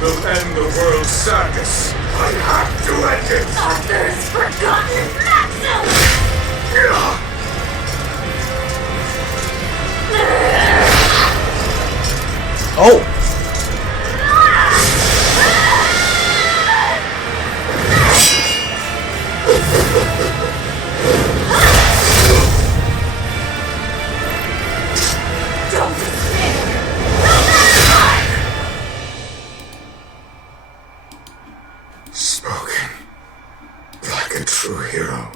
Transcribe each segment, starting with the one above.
will end the world's sadness. I have to end it! Arthur's forgotten maxim! Oh! Don't despair! Spoken like a true hero.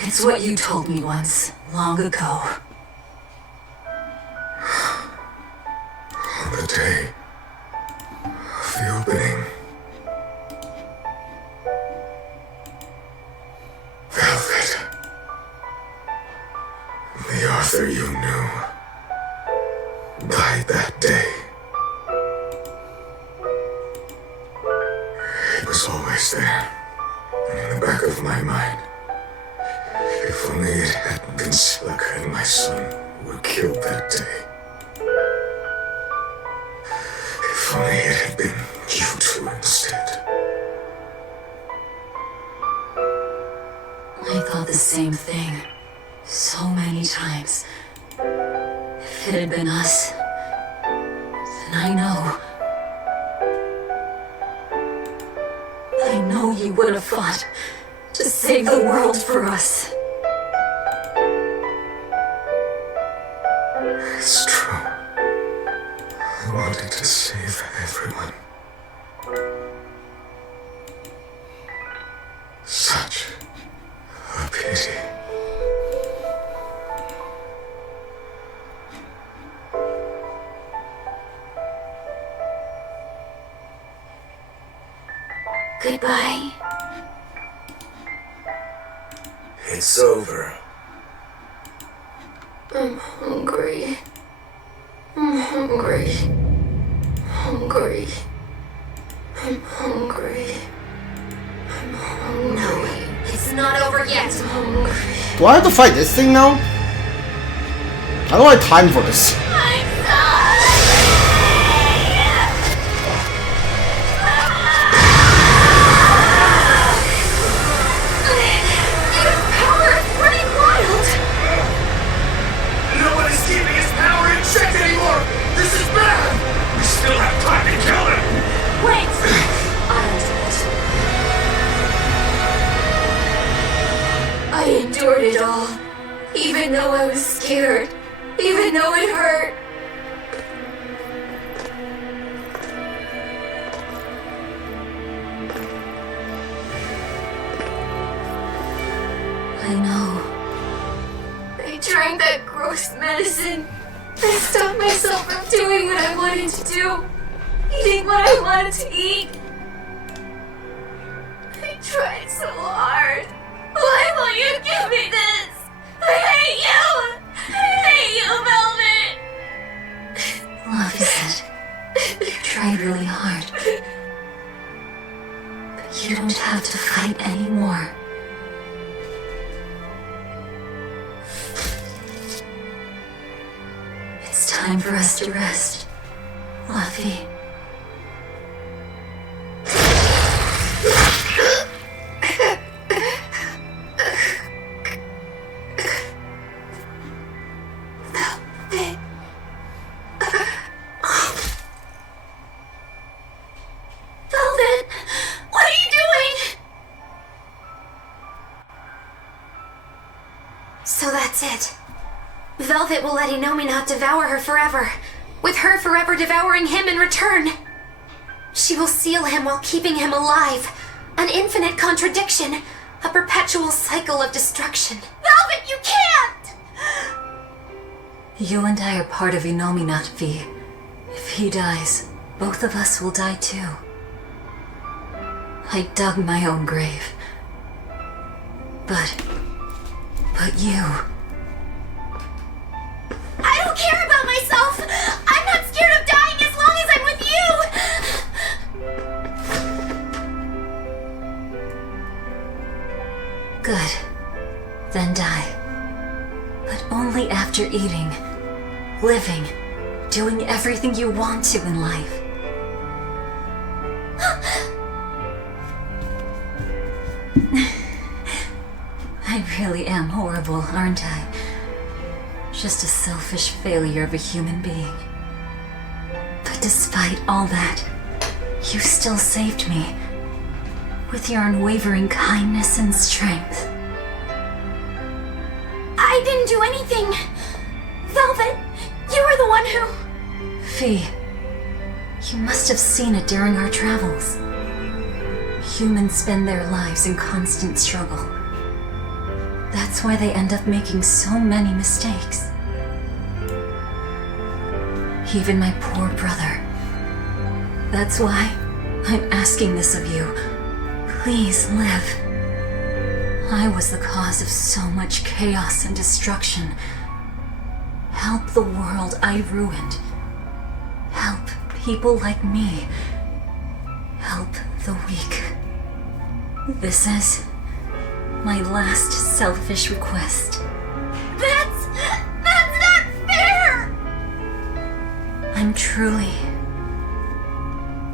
It's what you told me once, long ago. On the day of the opening, Velvet, the Arthur you knew, died that day. It was always there, in the back of my mind. If only it hadn't been Slug and my son who were killed that day. If only it had been you two instead. I thought the same thing. So many times. If it had been us, then I know you would have fought to save the world for us. It's true. I wanted to save everyone. Such a pity. Goodbye. It's over. I'm hungry. I'm hungry. Hungry. I'm hungry. I'm hungry. No, it's not over yet. I'm hungry. Do I have to fight this thing now? I don't have time for this. I'm sorry. His power is running wild. Nobody's keeping his power in check anymore! This is bad! We still have time to kill him! Wait! I'll do it. I endured it all. Even though I was scared. Even though it hurt. I know. I drank that gross medicine. I stopped myself from doing what I wanted to do. Eating what I wanted to eat. I tried so hard. Why won't you give me this? I hate you! I hate you, Velvet! Love, you said. You tried really hard. But you don't have to fight anymore. It's time for us to rest. Luffy. Velvet! What are you doing? So that's it. Velvet will let Inomina devour her forever, with her forever devouring him in return. She will seal him while keeping him alive. An infinite contradiction. A perpetual cycle of destruction. Velvet, you can't! You and I are part of Inomina, V. If he dies, both of us will die too. I dug my own grave. But you... I don't care about myself! I'm not scared of dying as long as I'm with you! Good. Then die. But only after eating, living, doing everything you want to in life. I really am horrible, aren't I? Just a selfish failure of a human being. But despite all that, you still saved me. With your unwavering kindness and strength. I didn't do anything. Velvet, you were the one who... Fee, you must have seen it during our travels. Humans spend their lives in constant struggle. That's why they end up making so many mistakes. Even my poor brother. That's why I'm asking this of you. Please live. I was the cause of so much chaos and destruction. Help the world I ruined. Help people like me. Help the weak. This is my last selfish request. That's not fair! I'm truly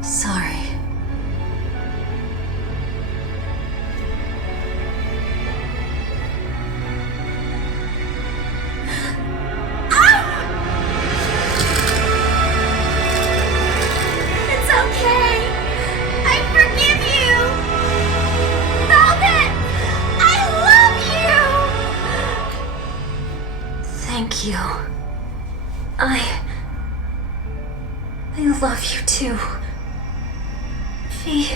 sorry. It's okay. I forgive you. Velvet, I love you. Thank you. I love you too. Fee.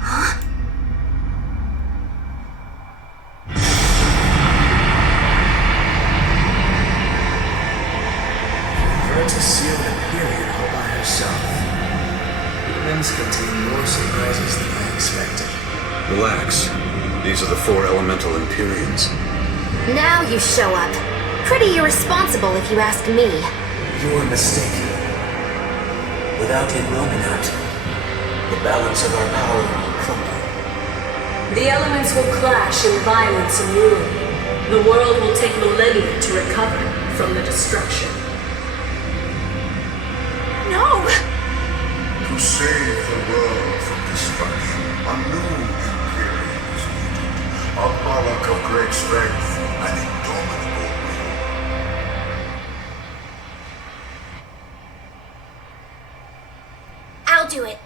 Huh? Her to seal the period all by herself. Humans contain more surprises than I expected. Relax. These are the 4 elemental Empyreans. Now you show up. Pretty irresponsible if you ask me. You are mistaken. Without Illuminat, the balance of our power will crumble. The elements will clash in violence and ruin. The world will take millennia to recover from the destruction. No! To save the world from destruction, a new Imperium is needed. A monarch of great strength and indomitable will. I'll do it.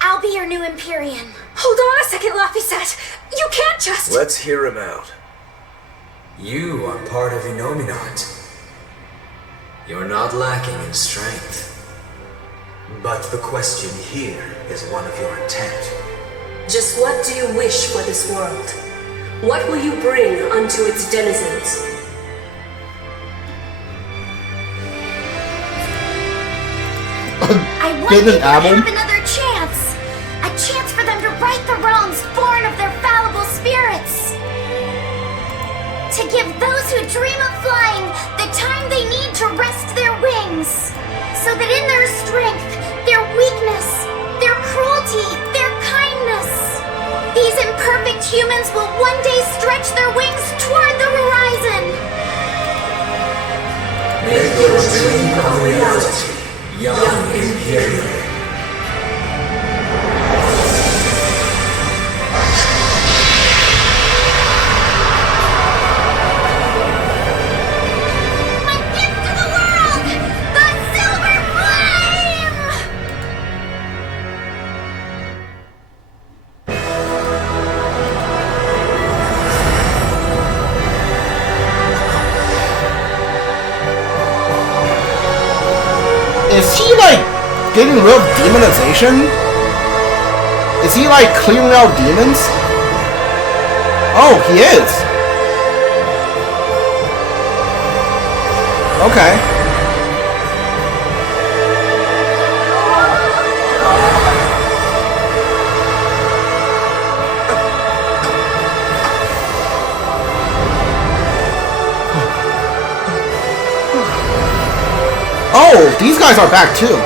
I'll be your new Empyrean. Hold on a second, Laphicet! You can't just... Let's hear him out. You are part of Illuminat. You're not lacking in strength. But the question here is one of your intent. Just what do you wish for this world? What will you bring unto its denizens? I want Get them an to album? have another chance. A chance for them to right the wrongs born of their fallible spirits. To give those who dream of flying the time they need to rest their wings. So that in their strength, their weakness, their cruelty, their kindness, these imperfect humans will one day stretch their wings toward the horizon. Make your dream a reality, young Imperial. My gift to the world! The Silver Flame! Is he like getting rid of demonization? Is he like clearing out demons? Oh, he is. Okay. Oh, these guys are back too.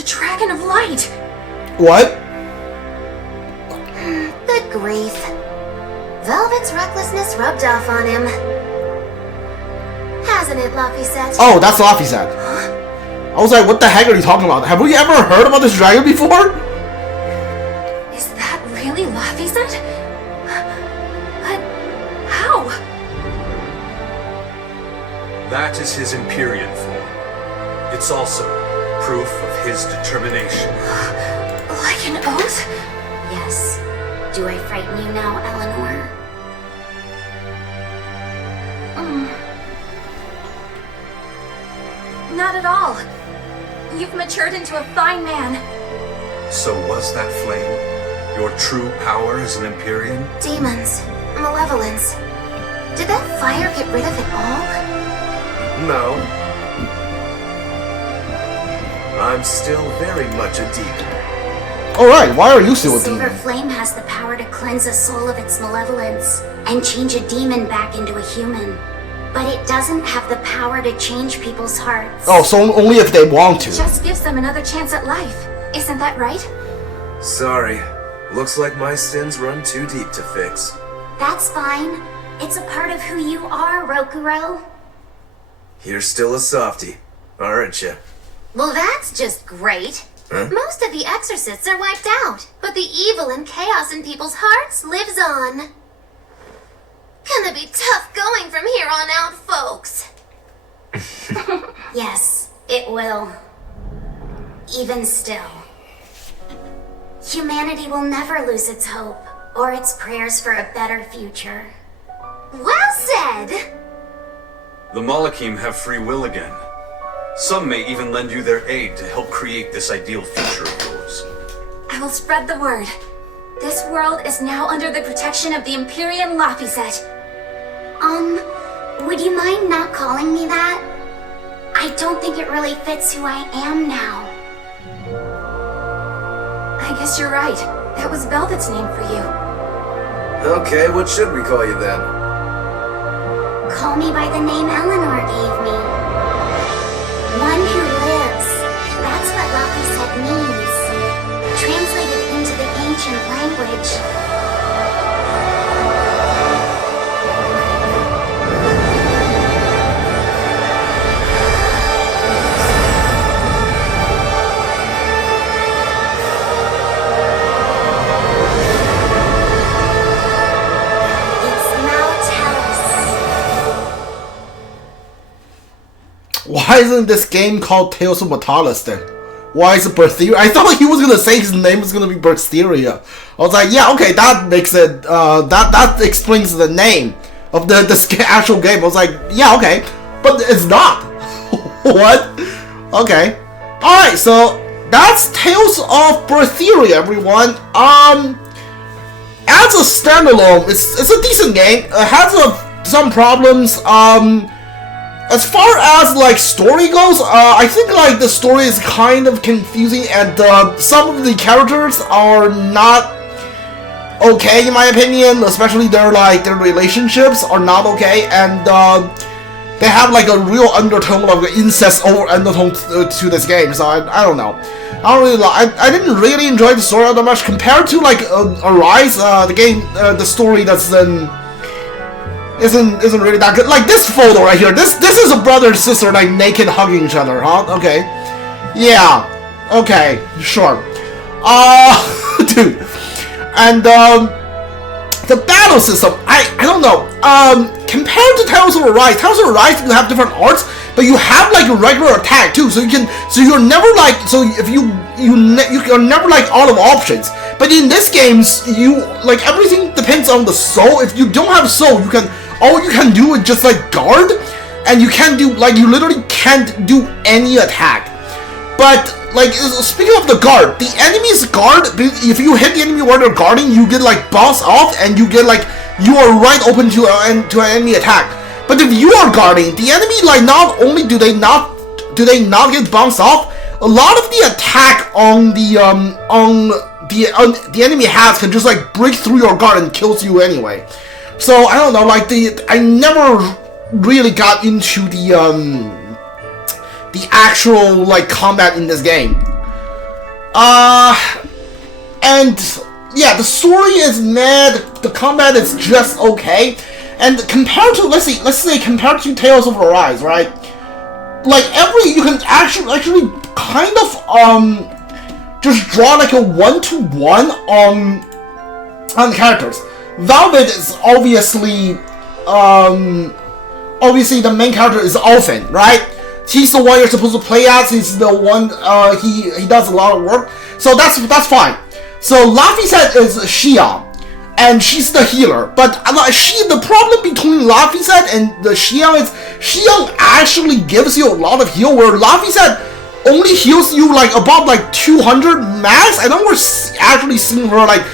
The Dragon of Light! What? Good grief. Velvet's recklessness rubbed off on him. Hasn't it, Laphicet? Oh, that's Laphicet. I was like, what the heck are you talking about? Have we ever heard about this dragon before? Is that really Laphicet? But how? That is his Empyrean form. It's also proof of his determination. Like an oath? Yes. Do I frighten you now, Eleanor? Not at all. You've matured into a fine man. So was that flame your true power as an Empyrean? Demons. Malevolence. Did that fire get rid of it all? No. I'm still very much a demon. Alright, why are you still a The silver demon? flame has the power to cleanse a soul of its malevolence and change a demon back into a human. But it doesn't have the power to change people's hearts. Oh, so only if they want to. Just gives them another chance at life. Isn't that right? Sorry. Looks like my sins run too deep to fix. That's fine. It's a part of who you are, Rokuro. You're still a softie, aren't you? Well, that's just great. Huh? Most of the exorcists are wiped out, but the evil and chaos in people's hearts lives on. Gonna be tough going from here on out, folks. Yes, it will. Even still. Humanity will never lose its hope or its prayers for a better future. Well said! The Malachim have free will again. Some may even lend you their aid to help create this ideal future of yours. I will spread the word. This world is now under the protection of the Empyrean Laphicet. Would you mind not calling me that? I don't think it really fits who I am now. I guess you're right. That was Velvet's name for you. Okay, what should we call you then? Call me by the name Eleanor gave me. One who lives. That's what Laphicet means. Translated into the ancient language. Why isn't this game called Tales of Metalis then? Why is it Berseria? I thought he was gonna say his name was gonna be Berseria. I was like, yeah, okay, that makes it, that explains the name of the actual game. I was like, yeah, okay, but it's not. What? Okay. Alright, so that's Tales of Berseria, everyone. As a standalone, it's a decent game. It has some problems. As far as like story goes, I think like the story is kind of confusing, and some of the characters are not okay in my opinion. Especially their relationships are not okay, and they have like a real undertone, like an incest undertone to this game. So I don't know. I didn't really enjoy the story all that much compared to like Arise. The game, the story isn't really that good. Like this photo right here. This is a brother and sister like naked hugging each other, huh? Okay. Yeah. Okay. Sure. Dude. And the battle system, I don't know. Compared to Tales of Arise, you have different arts, but you have like a regular attack too. So you're never like, you're never like all of options. But in this game, you like everything depends on the soul. If you don't have soul, all you can do is just like guard, and you can't do like, you literally can't do any attack. But like, speaking of the guard, the enemy's guard, if you hit the enemy while they're guarding, you get like bounce off, and you get like, you are right open to an enemy attack. But if you are guarding, the enemy like, not only do they not get bounced off, a lot of the attack on the enemy has can just like break through your guard and kills you anyway. So I don't know, like I never really got into the actual like combat in this game. And yeah, the story is mad, the combat is just okay, and compared to let's say compared to Tales of Arise, right? Like you can actually kind of just draw like a 1-to-1 on characters. Velvet is obviously the main character is Orphan, right? He's the one you're supposed to play as. He's the one he does a lot of work, so that's fine. So Laphicet is Xiang, and she's the healer. But the problem between Laphicet and the Xiang is Xiang actually gives you a lot of heal, where Laphicet only heals you like above like 200 max. I don't actually seen her like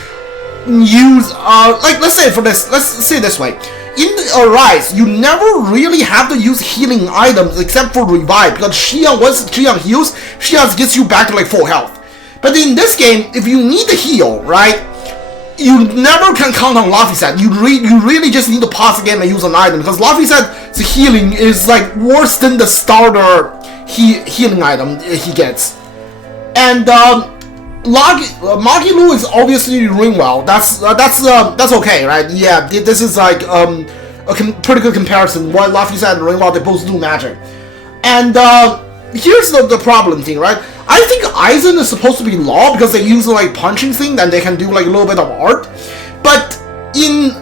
use let's say it this way. In Arise, you never really have to use healing items except for revive, because once Xiang heals, Xiang gets you back to like full health. But in this game, if you need to heal, right, you never can count on Laphicet. You really just need to pause the game and use an item, because Laphicet's healing is like worse than the starter healing item he gets. And Magilu is obviously doing well. That's okay, right? Yeah, this is like a pretty good comparison. While Laphicet and doing well, they both do magic. And here's the problem thing, right? I think Aizen is supposed to be law because they use like punching thing, and they can do like a little bit of art. But in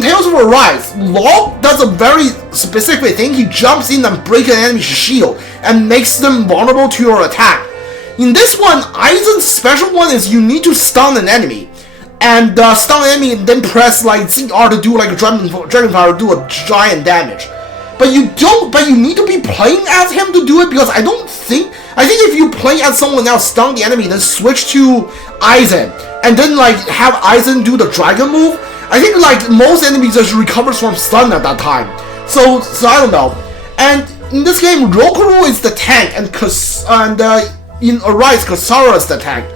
Tales of Arise, Law does a very specific thing. He jumps in and breaks an enemy's shield and makes them vulnerable to your attack. In this one, Aizen's special one is you need to stun an enemy, and stun an enemy and then press like CR to do like a Dragonfire to do a giant damage. But you need to be playing as him to do it, because I think if you play as someone else, stun the enemy, then switch to Aizen, and then like have Aizen do the dragon move, I think like most enemies just recovers from stun at that time. So I don't know. And in this game, Rokurou is the tank, and in Arise, Kasara is the tank.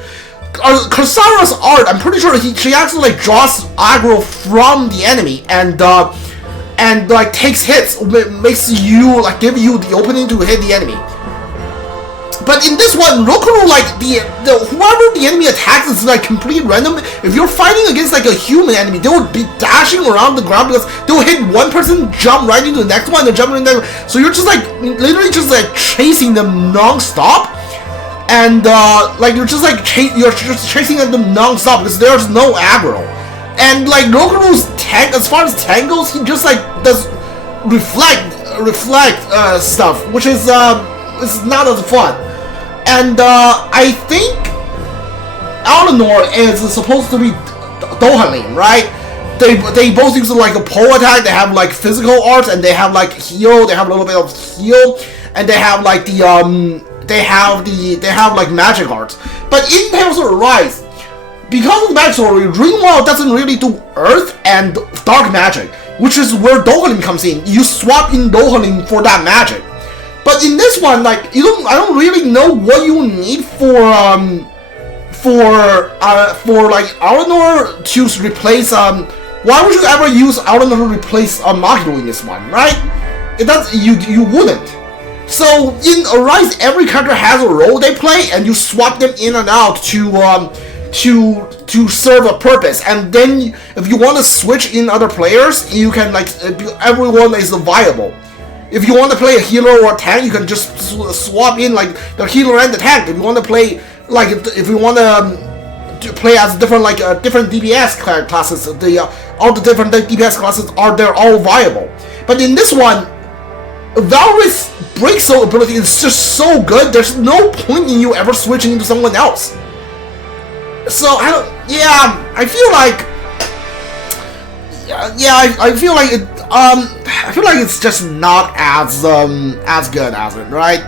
Kasara's art, I'm pretty sure she actually like draws aggro from the enemy and like takes hits, makes you like give you the opening to hit the enemy. But in this one, Rokurou, like whoever the enemy attacks is like completely random. If you're fighting against like a human enemy, they will be dashing around the ground, because they will hit one person, jump right into the next one, and jump into the next. So you're just like literally just like chasing them non-stop. And like you're just chasing them non-stop because there's no aggro. And like Rokurou's tank, as far as tank goes, he just like does reflect stuff, which is not as fun. And I think Eleanor is supposed to be Dohalim, right? They both use like a pole attack. They have like physical arts, and they have like heal. They have a little bit of heal, and they have like they have like magic arts. But in Tales of Arise, because of the backstory, Dreamwall doesn't really do earth and dark magic, which is where Dohalim comes in. You swap in Dohalim for that magic. But in this one, like I don't really know what you need for like Eleanor to replace why would you ever use Eleanor to replace Magilu in this one, right? You wouldn't. So in Arise, every character has a role they play, and you swap them in and out to serve a purpose. And then if you want to switch in other players, you can like everyone is viable. If you want to play a healer or a tank, you can just swap in like the healer and the tank. If you want to play like if you want to play as different different DPS classes, all the different DPS classes they're all viable. But in this one, Valorous breakthrough ability is just so good. There's no point in you ever switching into someone else. So I feel like it's just not as good as it, right?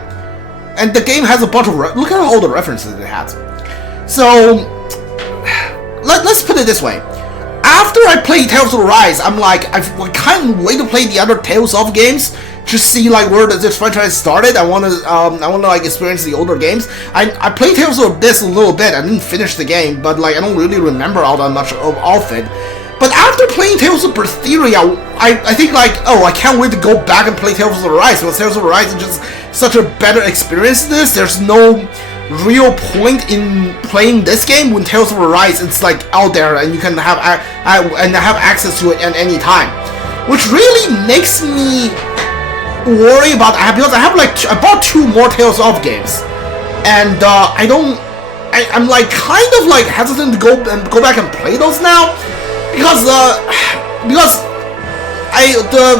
And the game has a bunch of look at all the references it has. So let's put it this way. After I played Tales of Arise, I'm like, I can't wait to play the other Tales of games. Just see like where this franchise started. I wanna like experience the older games. I played Tales of this a little bit. I didn't finish the game, but like I don't really remember all that much of it. But after playing Tales of Berseria, I think like, oh, I can't wait to go back and play Tales of Arise, because Tales of Arise is just such a better experience than this. There's no real point in playing this game when Tales of Arise it's like out there and you can have access to it at any time, which really makes me worry about that because I bought 2 more Tales of games, and I'm like kind of like hesitant to go back and play those now because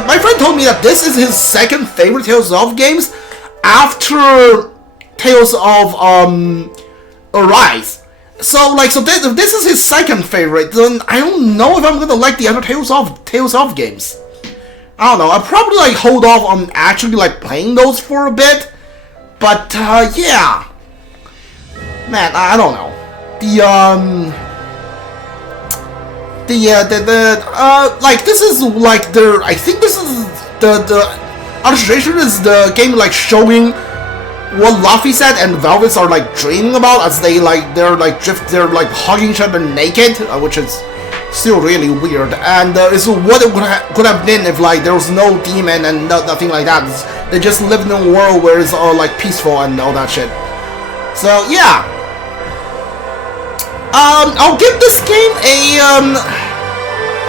my friend told me that this is his second favorite Tales of games after Tales of Arise. So if this is his second favorite, then I don't know if I'm gonna like the other Tales of games. I don't know. I'll probably like hold off on actually like playing those for a bit. But yeah, man, I don't know. This is like I think this is the illustration is the game like showing what Luffy said and Velvets are like dreaming about as they're hugging each other naked, which is still really weird. And it's what it could have been if like there was no demon and nothing like that. They just lived in a world where it's all like peaceful and all that shit. So yeah, I'll give this game a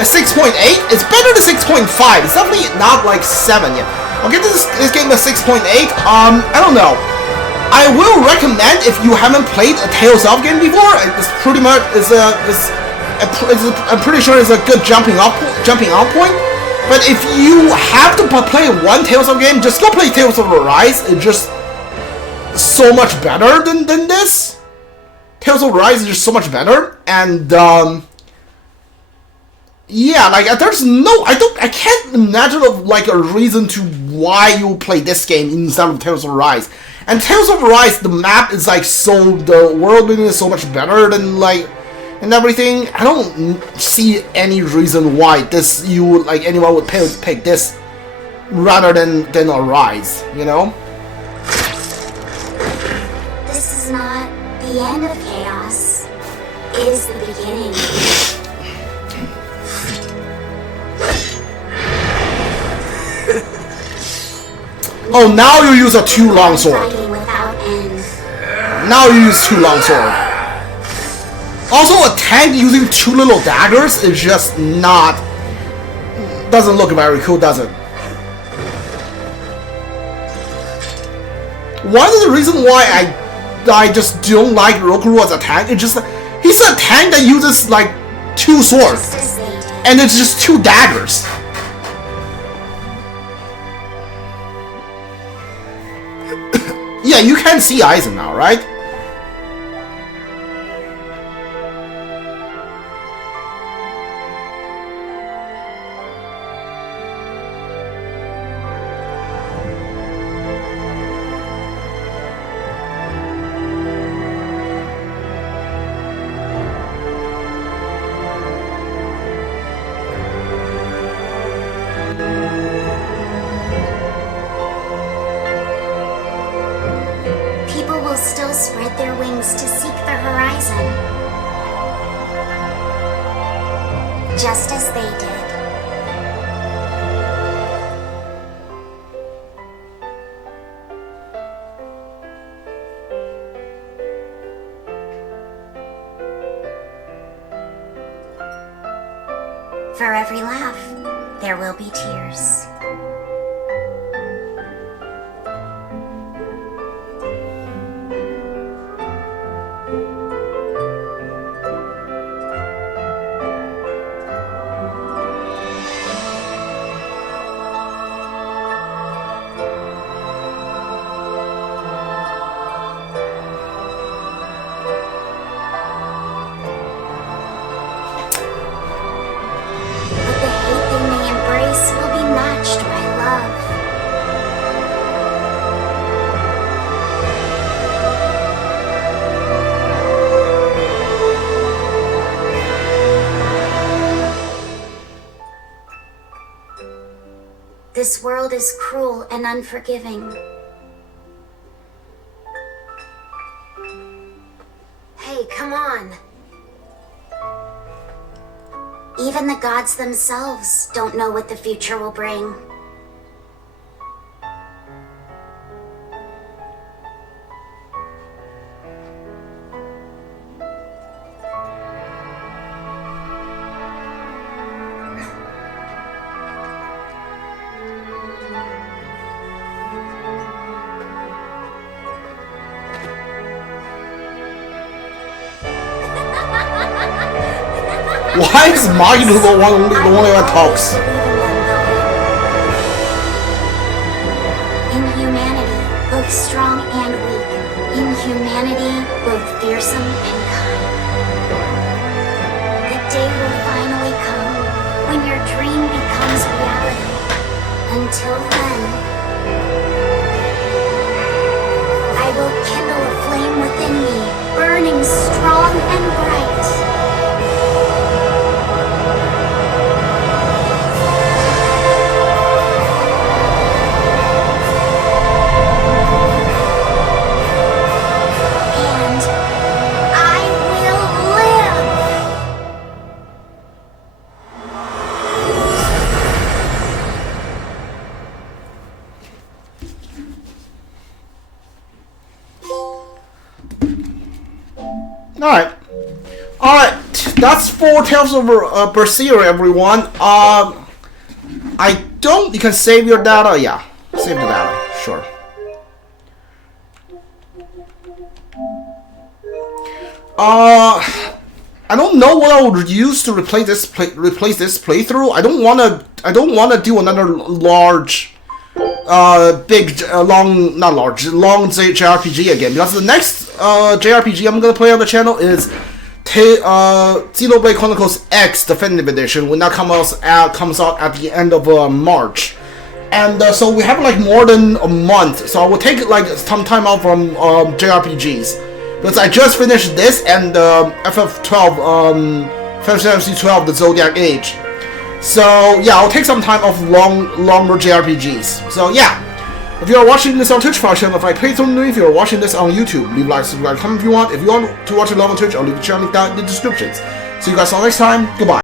6.8. It's better than 6.5. It's definitely not like 7 yet. I'll give this game a 6.8. I don't know. I will recommend if you haven't played a Tales of game before. It's pretty much I'm pretty sure it's a good jumping off point. But if you have to play one Tales of game, just go play Tales of Arise. It's just so much better than this. Tales of Arise is just so much better, and yeah, like I can't imagine of like a reason to why you play this game instead of Tales of Arise. And Tales of Arise, the map is like the world building is so much better than like and everything. I don't see any reason why anyone would pick this rather than Arise, you know? This is not the end of chaos. It is the beginning. Oh, now you use a too long sword. Now you use too long sword. Also, a tank using 2 little daggers is just doesn't look very cool, does it? One of the reasons why I just don't like Rokuro as a tank is just he's a tank that uses like 2 swords and it's just 2 daggers. Yeah, you can see Aizen now, right? Still spread their wings to seek the horizon, just as they did. For every laugh, there will be tears. This world is cruel and unforgiving. Hey, come on. Even the gods themselves don't know what the future will bring. Why is Magi the one that talks? In humanity, both strong and weak. In humanity, both fearsome and kind. The day will finally come when your dream becomes reality. Until then, I will kindle a flame within me, burning strong and bright. And I will live! Alright, that's 4 Tales of Berseria, everyone. You can save your data, yeah. Save the data, sure. I don't know what I would use to replace this playthrough. I don't wanna do another large long JRPG again, because the next JRPG I'm gonna play on the channel is Xenoblade Chronicles X Definitive Edition, when that comes out at the end of March. And so we have like more than a month, so I will take like some time out from JRPGs. Because I just finished this and FF12, Final Fantasy 12, The Zodiac Age. So yeah, I'll take some time off longer JRPGs. So yeah, if you are watching this on Twitch, follow channel if I play something. If you are watching this on YouTube, leave a like, subscribe, comment if you want. If you want to watch it live on Twitch, I'll leave the channel link down in the descriptions. See you guys all next time. Goodbye.